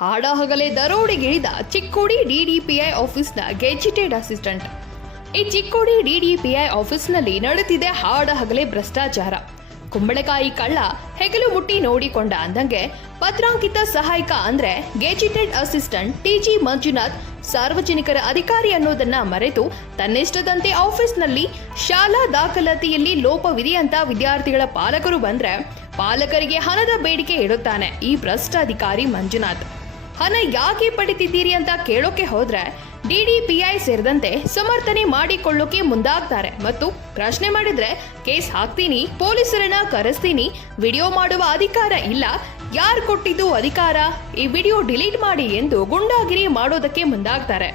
ಹಾಡಹಗಲೇ ದರೋಡೆಗಿಳಿದ ಚಿಕ್ಕೋಡಿ ಡಿಡಿಪಿಐ ಆಫೀಸ್ನ gazetted assistant. ಈ ಚಿಕ್ಕೋಡಿ ಡಿಡಿಪಿಐ ಆಫೀಸ್ನಲ್ಲಿ ನಡೆದಿದೆ ಹಾಡಹಗಲೇ ಭ್ರಷ್ಟಾಚಾರ. ಕುಂಬಳಕಾಯಿ ಕಳ್ಳ ಹೆಗಲು ಮುಟ್ಟಿ ನೋಡಿಕೊಂಡ ಅಂದಂಗೆ ಪತ್ರಾಂಕಿತ ಸಹಾಯಕ ಅಂದ್ರೆ ಗೆಜಿಟೆಡ್ ಅಸಿಸ್ಟೆಂಟ್ ಟಿಜಿ ಮಂಜುನಾಥ್ ಸಾರ್ವಜನಿಕರ ಅಧಿಕಾರಿ ಅನ್ನೋದನ್ನ ಮರೆತು ತನ್ನಿಷ್ಟದಂತೆ ಆಫೀಸ್ನಲ್ಲಿ ಶಾಲಾ ದಾಖಲಾತಿಯಲ್ಲಿ ಲೋಪವಿದೆಯಂತ ವಿದ್ಯಾರ್ಥಿಗಳ ಪಾಲಕರು ಬಂದ್ರೆ ಪಾಲಕರಿಗೆ ಹಣದ ಬೇಡಿಕೆ ಇಡುತ್ತಾನೆ ಈ ಭ್ರಷ್ಟ ಅಧಿಕಾರಿ ಮಂಜುನಾಥ್. ಹಣ ಯಾಕೆ ಪಡಿತಿದ್ದೀರಿ ಅಂತ ಕೇಳೋಕೆ ಹೋದ್ರೆ ಡಿಡಿಪಿಐ ಸೇರಿದಂತೆ ಸಮರ್ಥನೆ ಮಾಡಿಕೊಳ್ಳೋಕೆ ಮುಂದಾಗ್ತಾರೆ. ಮತ್ತು ಪ್ರಶ್ನೆ ಮಾಡಿದ್ರೆ, ಕೇಸ್ ಹಾಕ್ತೀನಿ, ಪೊಲೀಸರನ್ನ ಕರೆಸ್ತೀನಿ, ವಿಡಿಯೋ ಮಾಡುವ ಅಧಿಕಾರ ಇಲ್ಲ, ಯಾರು ಕೊಟ್ಟಿದ್ದು ಅಧಿಕಾರ? ಈ ವಿಡಿಯೋ ಡಿಲೀಟ್ ಮಾಡಿ ಎಂದು ಗುಂಡಾಗಿರಿ ಮಾಡೋದಕ್ಕೆ ಮುಂದಾಗ್ತಾರೆ.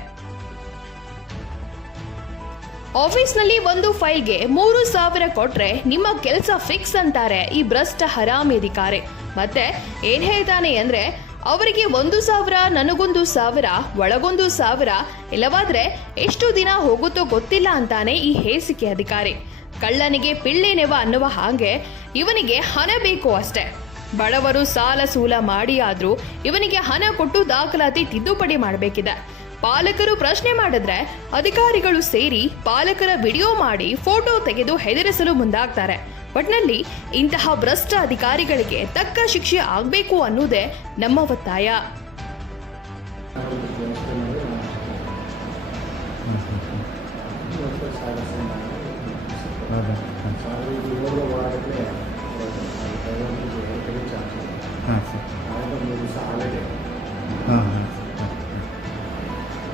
ಆಫೀಸ್ನಲ್ಲಿ ಒಂದು ಫೈಲ್ಗೆ ಮೂರು ಸಾವಿರ ಕೊಟ್ರೆ ನಿಮ್ಮ ಕೆಲಸ ಫಿಕ್ಸ್ ಅಂತಾರೆ ಈ ಭ್ರಷ್ಟ ಹರಾಮಿ ಅಧಿಕಾರಿ ಮತ್ತೆ ಏನ್ ಹೇಳ್ತಾನೆ ಅಂದ್ರೆ ಅವರಿಗೆ ಒಂದು ಸಾವಿರ, ನನಗೊಂದು ಸಾವಿರ, ಒಳಗೊಂದು ಸಾವಿರ, ಇಲ್ಲವಾದ್ರೆ ಎಷ್ಟು ದಿನ ಹೋಗುತ್ತೋ ಗೊತ್ತಿಲ್ಲ ಅಂತಾನೆ ಈ ಹೇಸಿಕೆ ಅಧಿಕಾರಿ. ಕಳ್ಳನಿಗೆ ಪಿಳ್ಳೆನೆವ ಅನ್ನುವ ಹಾಗೆ ಇವನಿಗೆ ಹಣ ಬೇಕು ಅಷ್ಟೇ. ಬಡವರು ಸಾಲ ಸೂಲ ಮಾಡಿ ಆದ್ರೂ ಇವನಿಗೆ ಹಣ ಕೊಟ್ಟು ದಾಖಲಾತಿ ತಿದ್ದುಪಡಿ ಮಾಡಬೇಕಿದೆ. ಪಾಲಕರು ಪ್ರಶ್ನೆ ಮಾಡಿದ್ರೆ ಅಧಿಕಾರಿಗಳು ಸೇರಿ ಪಾಲಕರ ವಿಡಿಯೋ ಮಾಡಿ ಫೋಟೋ ತೆಗೆದು ಹೆದರಿಸಲು ಮುಂದಾಗ್ತಾರೆ. ಒಟ್ನಲ್ಲಿ ಇಂತಹ ಭ್ರಷ್ಟ ಅಧಿಕಾರಿಗಳಿಗೆ ತಕ್ಕ ಶಿಕ್ಷೆ ಆಗಬೇಕು ಅನ್ನೋದೇ ನಮ್ಮ ಒತ್ತಾಯ.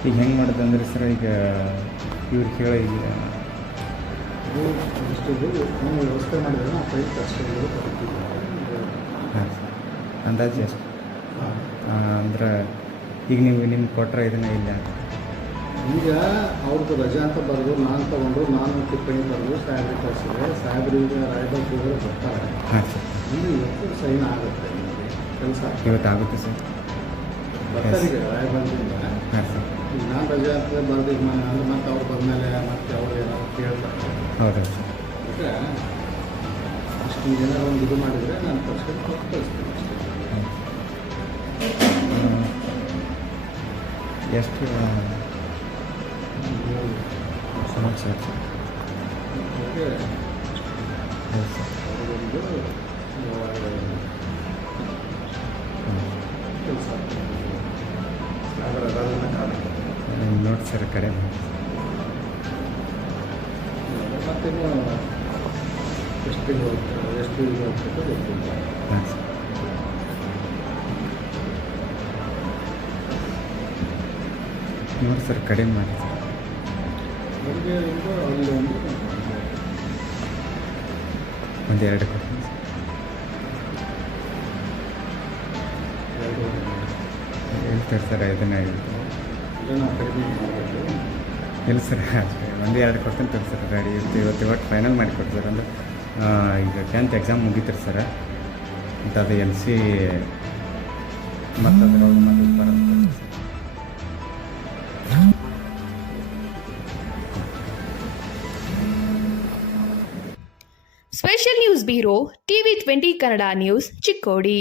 ಈಗ ಹೆಂಗೆ ಮಾಡಿದೆ ಅಂದರೆ ಸರ್, ಈಗ ಇವ್ರು ಕೇಳಿ ವ್ಯವಸ್ಥೆ ಮಾಡಿದ್ರೆ ಹಾಂ ಅಂದಾಜು ಎಷ್ಟು? ಅಂದ್ರೆ ಈಗ ನೀವು ನಿಮ್ಮ ಕೊಟ್ಟರೆ ಇದನ್ನ ಇಲ್ಲ ಈಗ ಅವ್ರದ್ದು ರಜಾ ಅಂತ ಬರೆದು ನಾನು ತಗೊಂಡು ನಾನು ಟಿಪ್ಪಣಿ ಬರೆದು ಸಾಹೇಬ್ರಿಗೆ ಕಳಿಸಿದ್ರೆ ಸಾಹೇಬ್ರು ಈಗ ರಾಯಬಾಗ್ ಹೋದ್ರೆ ಬರ್ತಾರೆ. ಹಾಂ. ಸರ್ ಇಲ್ಲಿ ಇವತ್ತು ಸೈನ್ ಆಗುತ್ತೆ ನಿಮಗೆ ಕೆಲಸ. ಇವತ್ತು ಆಗುತ್ತೆ ಸರ್. ಬರ್ತಾರೆ ಈಗ ಹಾಂ ಸರ್. ನಾನು ರಜಾ ಅಂತ ಬರೆದು ಈಗ ನಾನು ಅಂದ್ರೆ ಮತ್ತೆ ಅವ್ರು ಬಂದಮೇಲೆ ಹೌದಾ ಅಷ್ಟು ಏನಾರು ಒಂದು ಇದು ಮಾಡಿದರೆ ನಾನು ಕೊಟ್ಟು ಕಳಿಸ್ತೀನಿ ಎಷ್ಟು ಸಮಸ್ಯೆ ನೋಡಿ ಸರ್? ಕಡೆ? ಮಾಡಿ ಮತ್ತಿನ್ನು ಎಷ್ಟು ತಿಂಗಳು ಎಷ್ಟು ಇದು ಗೊತ್ತಿಲ್ಲ. ನೋಡಿ ಸರ್ ಕಡಿಮೆ ಮಾಡಿ ಸರ್. ಅವ್ರಿಗೆ ಒಂದು ಅಲ್ಲಿ ಒಂದು ಒಂದು ಎರಡು ಕೊಡ್ತೀನಿ ಸರ್. ಎರಡು ಹೇಳ್ತಾರೆ ಸರ್ ಇದನ್ನ ಕಡಿಮೆ ಇಲ್ಲ ಸರ್ ಒಂದು ಎರಡು ಕೊಡ್ತೀನಿ ಸರ್. ಗಾಡಿ ಇವತ್ತು ಇವತ್ತು ಇವತ್ತು ಫೈನಲ್ ಮಾಡಿ ಕೊಡ್ತಾರೆ ಅಂದ್ರೆ ಈಗ ಟೆಂತ್ ಎಕ್ಸಾಮ್ ಮುಗೀತಾರೆ ಸರ್. ಮತ್ತು ಅದು L C special news bureau TV twenty Kannada news Chikkodi